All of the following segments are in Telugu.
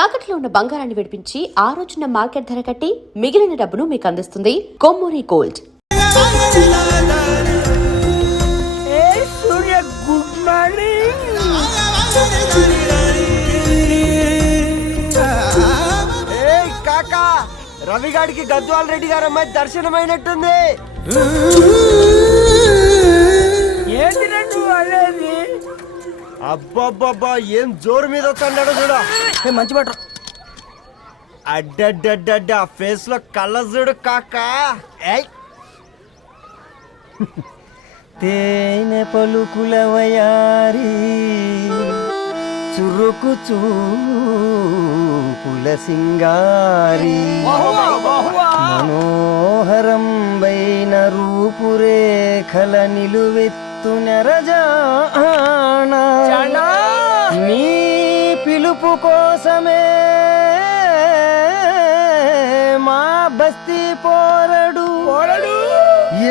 తాకట్లో ఉన్న బంగారాన్ని విడిపించి ఆ రోజున మార్కెట్ ధర కట్టి మిగిలిన డబ్బును మీకు అందిస్తుంది కొమ్మూరి గోల్డ్. Good morning. కాకా రవిగాడికి గద్వాల్ రెడ్డి గారు అమ్మాయి దర్శనమైనట్టుంది. ఏంటి నువ్వు అనేది? అబ్బాబ్బాబ్బా ఏం జోరు మీద వస్తాడు చూడ. మంచి మాట. అడ్డడ్డడ్డ ఫేస్ లో కళ్ళ చూడు కాకా. తేనె పలుకుల వయారి చురుకు చూపుల సింగారి మనోహరం బైన రూపురేఖల నిలువెత్తు నెరజానా నీ పిలుపు కోసమే మా బస్తీ పోరడు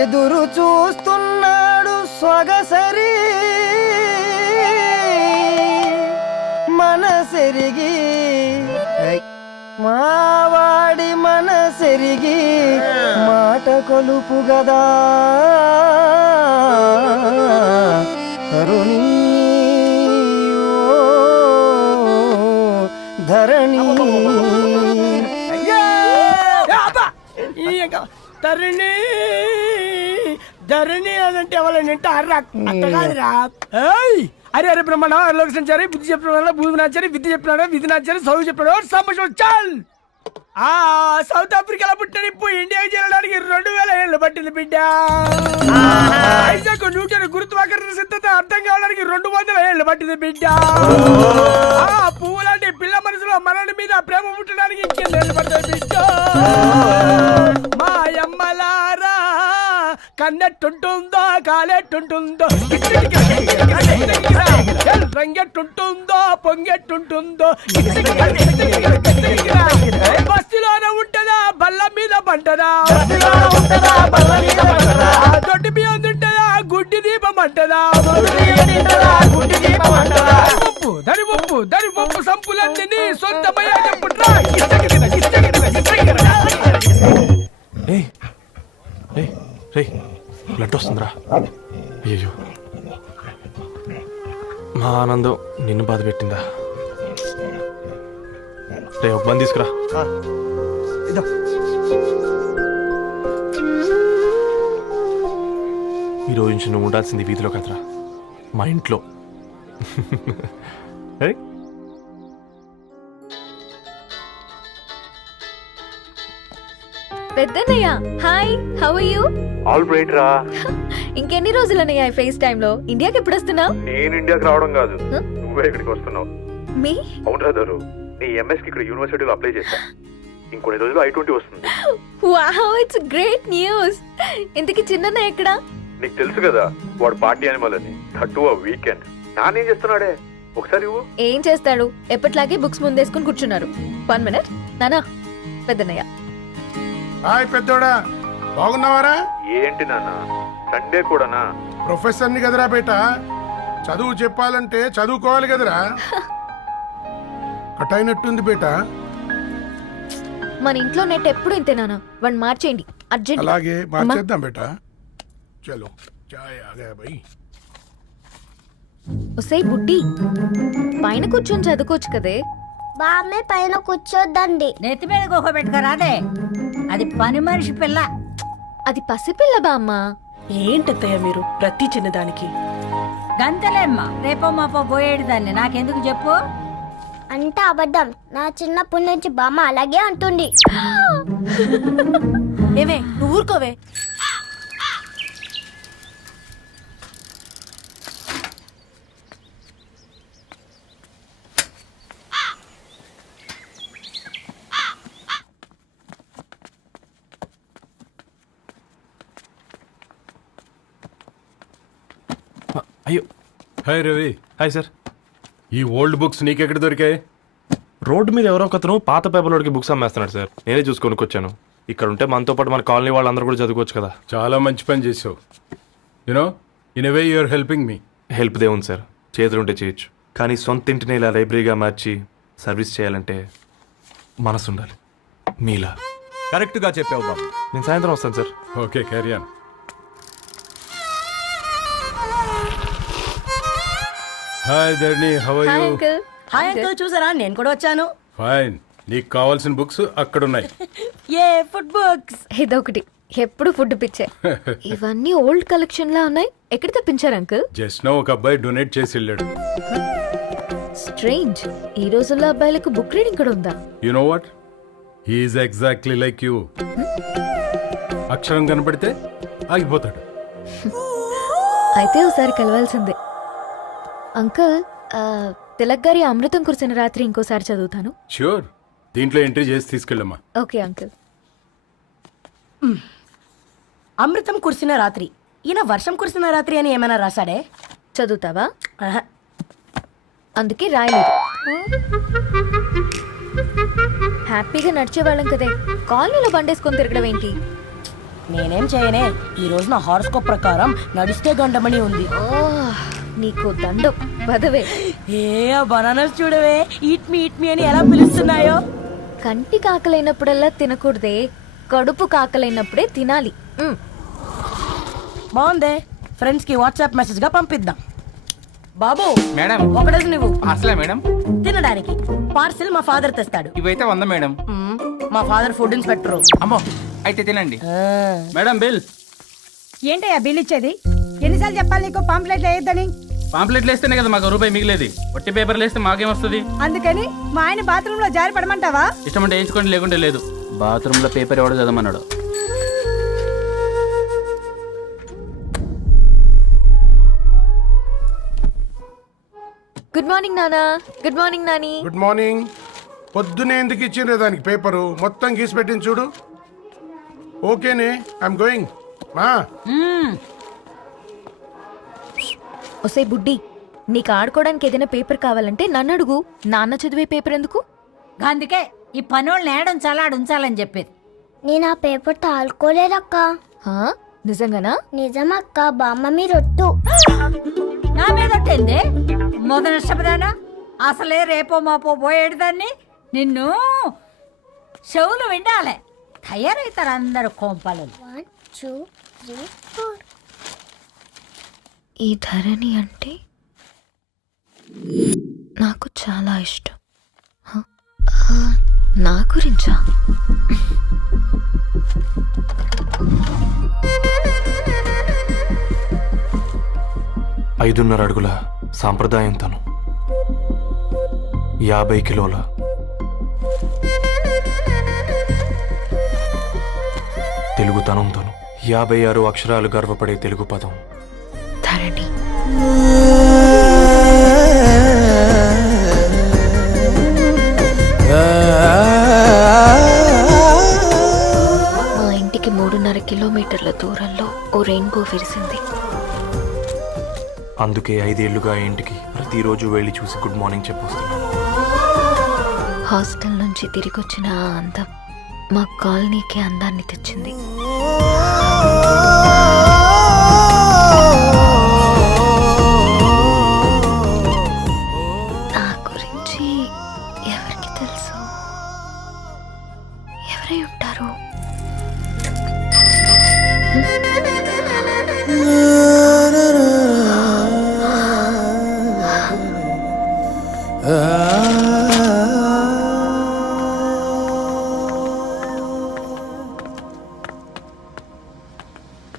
ఎదురు చూస్తున్నాడు సొగసరి మనసెరిగి మావాడి మనసెరిగి మాట కొలుపు గదా తరుణి ధరణి తరుణి ధరణి అదంటే ఎవరైనా కాదురా. అరే అరే బ్రహ్మణ లోక సంచారి బుద్ధి చెప్పిన భూమి నాచారి విద్య చెప్పినాడు విధి నాచారి చదువు చెప్పినాడు సంభాషణ చాల్. సౌత్ ఆఫ్రికాలో పుట్టిన ఇప్పుడు ఇండియాకి చేరడానికి 2000 ఏళ్ళు పట్టింది బిడ్డ. ఐజాక్ న్యూటన్ గురుత్వాకర్షణ సిద్ధత అర్థం కావడానికి 200 ఏళ్ళు పట్టింది బిడ్డ. పువ్వు లాంటి పిల్ల మనసులో మనని మీద ప్రేమ పుట్టడానికి ఇంకేళ్ళు పడుతుంది బిడ్డ. మా అమ్మలారా కన్నెట్టుంటుందో కాలెట్టుంటుందో రంగెట్టుంటుందో పొంగెట్టుంటుందో బస్సులోనే ఉంటదా బల్ల మీద పంటదా దొడ్డి బియ్యం తింటదా గుడ్డి దీపం అంటదా దరి పప్పు సంపులన్నీ సొంతమయ్యా చెప్పుట్రా. బ్లడ్ వస్తుందిరా. అయ్యో మా ఆనందం నిన్ను బాధ పెట్టిందా? రే ఒక బంద్ తీసుకురా. ఈరోజు నుంచి నువ్వు ఉండాల్సింది వీధిలో కదరా, మా ఇంట్లో. పెద్దన్నయ్య hi, how are you? All right రా. ఇంకెన్ని రోజులన్నయ్య ఫేస్ టైమ్ లో? ఇండియాకి ఎప్పుడు వస్తున్నావు? నేను ఇండియాకి రావడం కాదు, నువ్వే ఇక్కడికి వస్తున్నావు. మీ అవునరా దరు, నీ ఎంఎస్ కి ఇక్కడ యూనివర్సిటీలో అప్లై చేశా. ఇంకొన్ని రోజులు I-20 వస్తుంది. Wow, it's great news. ఇంతకీ చిన్నన్నయ్య ఎక్కడ? నీకు తెలుసు కదా వాడు పార్టీ అనిమల్ అని, థర్టూ వీకెండ్. నానేం చేస్తున్నాడే ఒకసారి ఇవ్వు. ఏం చేస్తాడు, ఎప్పట్లాగే బుక్స్ ముందేసుకుని కూర్చున్నారు. 1 మినిట్ నానా. పెద్దన్నయ్య హాయ్ పెద్దోడా, బాగున్నావారా? ఏంటి నాన్న సండే కూడానా? ప్రొఫెసర్ని కదరా బేట, చదువు చెప్పాలంటే చదువుకోవాలి కదరా. కట్ అయినట్టుంది బేట. మన ఇంట్లో నెట్ ఎప్పుడు ఇంతే నానా, వన్ మార్చేయండి అర్జెంట్. అలాగే మార్చేద్దాం బేట. చలో చాయ్ ఆగా భయ్. ఒసేయ్ బుడ్డి, పైన కూర్చొని చదువుకోవచ్చు కదే. బామ్మే పైన కూర్చోద్దండి. నెత్తి మీద గుహ పెట్టుకోరాదే, అది పని మనిషి పిల్ల. అది పసిపిల్ల బామ్మ. ఏంటత్తయ్య మీరు ప్రతి చిన్నదానికి? గంతలేమ్మా, రేపో మాపో పోయేడు దాన్ని, నాకెందుకు చెప్పు? అంటే అబద్ధం. నా చిన్నప్పటి నుంచి బామ్మ అలాగే అంటుంది. ఏవే నువ్వు ఊరుకోవే. అయ్యో హాయ్ రవి. Hi sir. ఈ ఓల్డ్ బుక్స్ నీకెక్కడ దొరికాయి? రోడ్డు మీద ఎవరో ఒకతను పాత పేపర్లోకి బుక్స్ అమ్మేస్తున్నాడు సార్, నేనే చూసుకొని వచ్చాను. ఇక్కడ ఉంటే మనతో పాటు మన కాలనీ వాళ్ళందరూ కూడా చదువుకోవచ్చు కదా. చాలా మంచి పని చేసావు. You know in a way you're helping me. Help దేవుంది సార్, చేతులుంటే చేయొచ్చు. కానీ సొంత ఇంటిని ఇలా లైబ్రరీగా మార్చి సర్వీస్ చేయాలంటే మనసు ఉండాలి మీలా. కరెక్ట్గా చెప్పావు బాబు. నేను సాయంత్రం వస్తాను sir. Okay carry on. Hi Dharni, how are hi you? Uncle. Hi uncle, చూసారా నేను కూడా వచ్చాను. ఫైన్. నీకు కావాల్సిన బుక్స్ అక్కడ ఉన్నాయి. ఏ ఫుడ్ బుక్స్? ఇదొకటి, ఎప్పుడు ఫుడ్ పిచ్చే. ఇవన్నీ ఓల్డ్ కలెక్షన్ లా ఉన్నాయి. ఎక్కడ తెప్పించారు అంకుల్? జస్ట్ నో ఒక అబ్బాయి డొనేట్ చేసి వెళ్ళాడు. స్ట్రేంజ్, ఈ రోజుల్లో అబ్బాయిలకు బుక్ రీడింగ్ కూడా ఉందా? You know what, he is exactly like you. అక్షరం కనపడితే ఆగిపోతాడు. అయితే ఒకసారి కలవాల్సిందే. అంకుల్, తిలక్ గారి అమృతం కురిసిన రాత్రి ఇంకోసారి చదువుతాను. ష్యూర్, దీంట్లో ఎంట్రీ చేసి తీసుకెళ్ళమ్మా. Okay uncle. అమృతం కురిసిన రాత్రి. ఈయన వర్షం కురిసిన రాత్రి అని ఏమైనా రాశాడే? చదువుతావా? ఆహా. అందుకే రాయలేదు. హ్యాపీగా నడిచేవాళ్ళం కదే, కాలనీలో బండేసుకొని తిరగడం ఏంటి? నేనేం చేయనే, ఈ రోజు నా హారోస్కోప్ ప్రకారం నడిస్తే గండమణి ఉంది. ఓ, నీకు దండం పదవే. ఏ బనానాస్ చూడవే, ఈట్ మీ అని ఎలా పిలుస్తున్నాయో. కంటి కాకలైనప్పుడల్లా తినకూడదే, కడుపు కాకలైనప్పుడే తినాలి. బాగుందే, ఫ్రెండ్స్ కి వాట్సాప్ మెసేజ్ గా పంపిద్దాం. బాబు మేడం, ఒకడేసి నువ్వు అసలే మేడం తినడానికి పార్సిల్ మా ఫాదర్ తెస్తాడు. ఇవైతే 100 మేడం. మా ఫాదర్ ఫుడ్ ఇన్స్పెక్టర్. అమ్మో, అయితే తినండి. Madam bill. ఏంటయ్యా బిల్ ఇచ్చేది? ఎన్నిసార్లు చెప్పాలి నీకు పాంప్లెట్ వేయొద్దని? పాంప్లెట్లు వేస్తేనే కదా మాకు రూపాయి మిగిలేది. ఒట్టి పేపర్లు వేస్తే మాకేం వస్తుంది? అందుకని మా ఆయన బాత్రూమ్ లో జారి పడమంటావా? ఇష్టం అంటే వేయించుకోండి, లేకుంటే లేదు. బాత్రూమ్ లో పేపర్ ఎవడో చదవమన్నాడు. గుడ్ మార్నింగ్ నానా. Good morning Nani. Good morning. పొద్దునే ఎందుకు ఇచ్చిండ్రే దానికి పేపరు? మొత్తం గీసి పెట్టింది చూడు. ఓకేనే, ఐఎమ్ గోయింగ్. మా ఒసే బుడ్డి, నీకు ఆడుకోవడానికి ఏదైనా పేపర్ కావాలంటే నన్ను అడుగు. నాన్న చదివే పేపర్ ఎందుకు? అందుకే ఈ పనోళ్ళని ఏడుంచాలా ఉంచాలని చెప్పేది. నేను ఆ పేపర్ తాలుకోలేదక్క. హా? నిజంగానా? నిజమక్క, బామ్మ మీరొట్టు. నా మీద ఒట్టేంది? మొదటి నష్టపదానా? అసలే రేపో మాపో పోయేడుదాన్ని. నిన్ను చెవులు వినాలే, తయారవుతారు అందరు కోంపాలు. 1 2 3 4. ఈ ధరణి అంటే నాకు చాలా ఇష్టం. హ? నా గురించా? 5.5 అడుగుల సాంప్రదాయం తను, 50 కిలోల తెలుగుతనం తను, 56 అక్షరాలు గర్వపడే తెలుగు పదం ధరణి. మా ఇంటికి 3.5 కిలోమీటర్ల దూరంలో ఓ రెయిన్బో విరిసింది. అందుకే 5 ఏళ్లుగా ఇంటికి ప్రతిరోజు వెళ్ళి చూసి గుడ్ మార్నింగ్ చెప్పొస్తున్నాను. హాస్టల్ నుంచి తిరిగొచ్చిన ఆ అందం మా కాలనీకి అందాన్ని తెచ్చింది. నా గురించి ఎవరికి తెలుసు? ఎవరై ఉంటారు?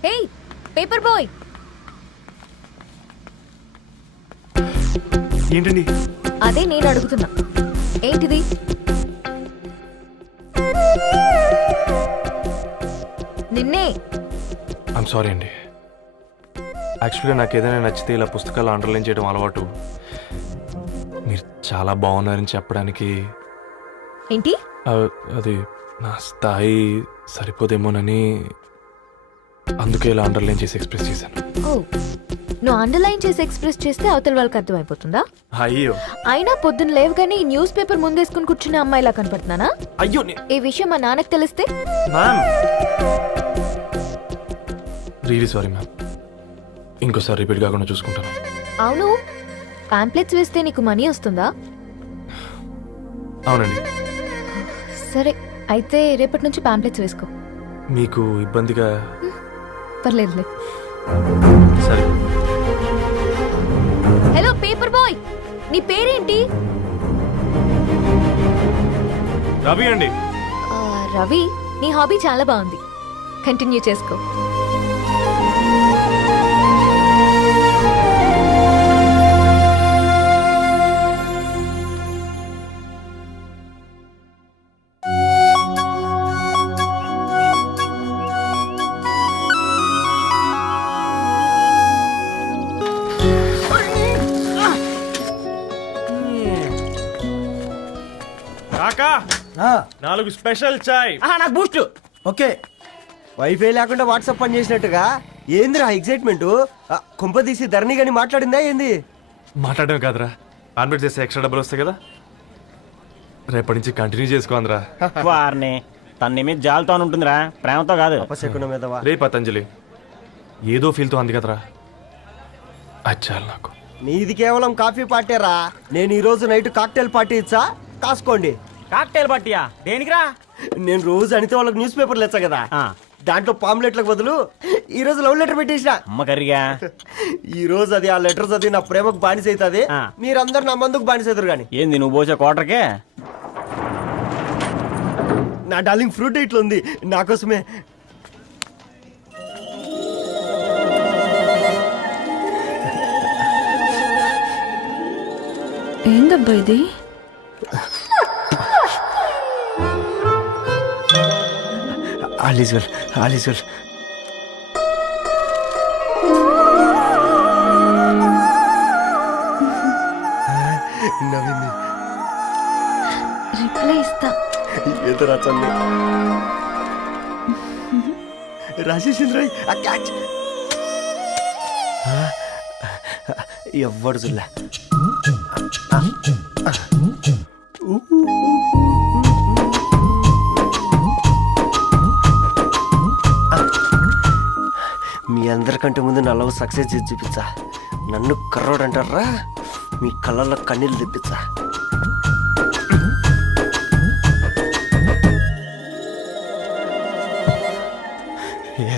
హే పేపర్ బాయ్, ఏంటండి? అదే నేను అడుగుతున్నా, ఏంటిది? నిన్నే. ఐమ్ సారీ అండి. యాక్చువల్గా నాకు ఏదైనా నచ్చితే ఇలా పుస్తకాలు అండర్లైన్ చేయడం అలవాటు. మీరు చాలా బాగున్నారని చెప్పడానికి ఏంటి? అది నా స్థాయి సరిపోదేమోనని అందుకే ఇలా అండర్లైన్ చేసి ఎక్స్ప్రెస్ చేశాను. ఓ, నువ్వు అండర్లైన్ చేసి ఎక్స్ప్రెస్ చేస్తే అవతల వాళ్ళకి అర్థమైపోతుందా? అయ్యో అయినా పొద్దున్న లేవగానే ఈ న్యూస్ పేపర్ ముందేసుకుని కూర్చునే అమ్మాయిలా కనపడుతున్నానా? అయ్యో ఈ విషయం మా నాన్నకి తెలిస్తే? Ma'am, really sorry ma'am. ఇంకోసారి రిపీట్ కాకుండా చూసుకుంటాను. అవును, పాంప్లెట్స్ వేస్తే నీకు మనీ వస్తుందా? అవునండి. సరే అయితే రేపటి నుంచి పాంప్లెట్స్ వేసుకో. మీకు ఇబ్బందిగా? పర్లేదులే. సరే. హలో పేపర్ బాయ్, నీ పేరేంటి? రవి అండి. రవి, నీ హాబీ చాలా బాగుంది, కంటిన్యూ చేసుకో. కాకా 4 స్పెషల్ చాయ్. నాకు బూస్ట్. ఓకే, వైఫై లేకుండా వాట్సాప్ పని చేసినట్టుగా ఏందిరా ఎగ్జైట్మెంట్? కుంప తీసి ధరణి గాని మాట్లాడిందా ఏంది? మాట్లాడడం కాదురా, కాన్వర్ట్ చేస్తే ఎక్స్ట్రా డబ్బులు వస్తాయి కదా, రేపటి నుంచి కంటిన్యూ చేసుకోందిరా. వారిని తన మీద జాలతో ఉంటుందిరా, ప్రేమతో కాదు. అపశకున మీదవా? రే పతంజలి, ఏదో ఫీల్తో అంది కదరా, అచ్చాలి నాకు. నీది కేవలం కాఫీ పార్టీరా. నేను ఈ రోజు నైట్ కాక్టైల్ పార్టీ ఇచ్చా, కాసుకోండి. కాక్టైల్ పార్టీయా? దేనికిరా? నేను రోజు అనితే వాళ్ళకి న్యూస్ పేపర్లు ఇచ్చా కదా, ఆ. దాంట్లో పాంప్లెట్లకు బదులు ఈ రోజు లవ్ లెటర్ పెట్టేసిన. అమ్మ కర్రీగా. ఈ రోజు అది ఆ లెటర్ చదివి నా ప్రేమకు బానిస అవుతుంది. ఆ. మీరందరు నా మందుకు బానిస అవుతారు కానీ. ఏంది నువ్వు పోసే కోటర్కే? నా డార్లింగ్ ఫ్రూట్ ఇట్లా ఉంది నా కోసమే. ఏందబ్బా ఇది? All is well, all is well. నవ్వింది. రిప్లై ఇస్తా. ఏదో రాచండి రాజేసింద్ర క్యాచ్. ఎవ్వడు చూడలే. మీ అందరికంటే ముందు నా లవ్ సక్సెస్ చేసి చూపించా. నన్ను కర్రోడు అంటారా, మీ కళ్ళల్లో కన్నీళ్ళు తెప్పించా.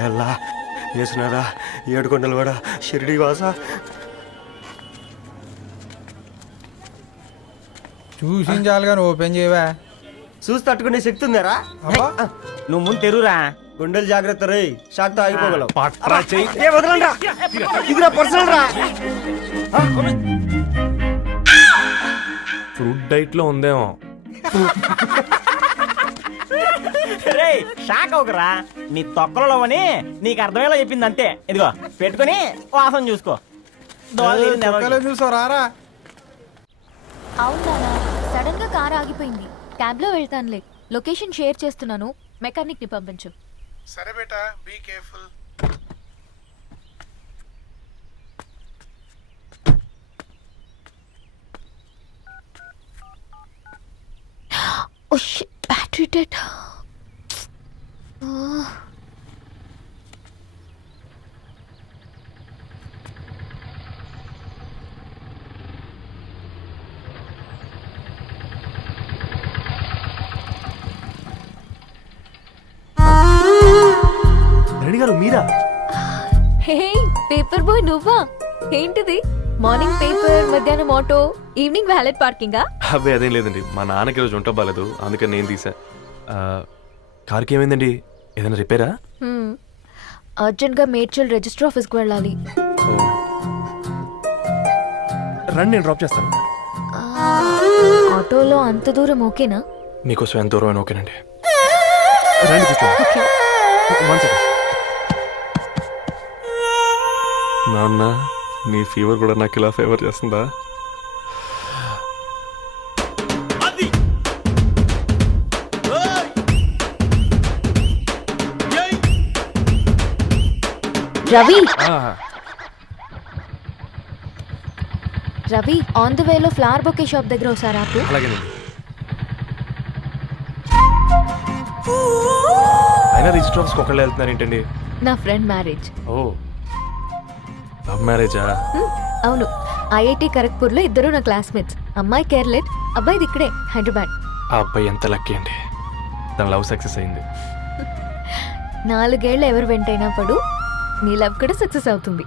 ఎలా వేసినారా ఏడుకొండలు కూడా షిరిడి వాస. చూసించాలుగా ఓపెన్ చేయవా? చూసి తట్టుకునే శక్తి ఉందారా? నువ్వు ముందు తెరురా. గుండెలు జాగ్రత్త రే, షాక్ తో ఆగిపోగలవు. పట్రా చెయ్యి. ఏ వదలండి రా, ఇది నా పర్సనల్ రా. ఫ్రూట్ డైట్ లో ఉందేమో. రే షాక్ అవుకరా, నీ తొక్కలలో అని నీకు అర్థమయ్యేలా చెప్పింది అంతే. ఇదిగో పెట్టుకొని వాసన చూసుకో. చూసారా? అవునా, సడన్ గా కార్ ఆగిపోయింది. క్యాబ్ లో వెళ్తానులే. లొకేషన్ షేర్ చేస్తున్నాను, మెకానిక్ ని పంపించు. సరే బేటా, be careful. Oh shit, battery dead. Reddy గారు మీరా? హే పేపర్ బాయ్, నువ్వా? ఏంటిది? మార్నింగ్ పేపర్, మధ్యాహ్నం ఆటో, ఈవినింగ్ వ్యాలెట్ పార్కింగా? అబ్బాయి అదేం లేదండి, మా నాన్నకి రోజు ఉంట బాగాలేదు, అందుకని నేను తీసా. కార్కి ఏమైందండి? ఏదైనా రిపేరా? అర్జెంట్ గా మేడ్చల్ రిజిస్టర్ ఆఫీస్ కు వెళ్ళాలి. రండి, నేను డ్రాప్ చేస్తాను. ఆటోలో అంత దూరం ఓకేనా? మీకోసం ఎంత దూరం అయినా ఓకేనండి. రండి కూర్చోండి. One second. నాన్న, నీ ఫీవర్ కూడా నాకు ఇలా ఫేవర్ చేస్తుందా? రవి, రవి ఆన్ ద వేలో ఫ్లవర్ బొకే షాప్ దగ్గర ఒకసారి ఆపు. అలాగేనండి. అయినా రిజిస్టర్ ఆఫీస్కి ఒకళ్ళు వెళ్తున్నారు ఏంటండి? నా ఫ్రెండ్ మ్యారేజ్. ఓ, లవ్ మ్యారేజా? అవును, ఐఐటి ఖరగ్పూర్ లో ఇద్దరు నా క్లాస్మేట్స్. అమ్మాయి కేర్లెట్, అబ్బాయిది ఇక్కడే హైదరాబాద్. ఆ అబ్బాయి ఎంత లక్కీ అండి, తన లవ్ సక్సెస్ అయింది. 4 ఏళ్ళు ఎవరు వెంటైనా పడు, నీ లవ్ కూడా సక్సెస్ అవుతుంది.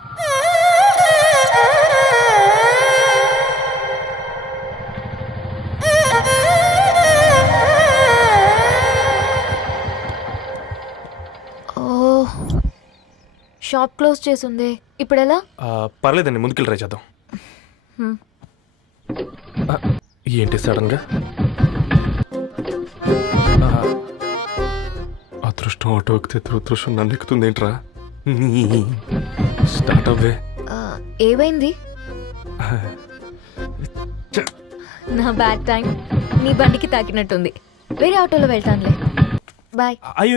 ఓ, షాప్ క్లోజ్ చేసింది, ఇప్పుడు ఎలా? పర్లేదండి, ముందుకెళ్ళి ట్రై చేద్దాం. ఆ, ఏంటి సడన్గా? అదృష్టం ఆటో ఎక్కితే దురదృష్టం నన్ను ఎక్కుతుంది ఏంట్రా? స్టార్ట్ అవ్వే. ఏమైంది? నా బ్యాడ్ టైం నీ బండికి తాకినట్టుంది. వేరే ఆటోలో వెళ్తానులే. బాయ్. అయ్యో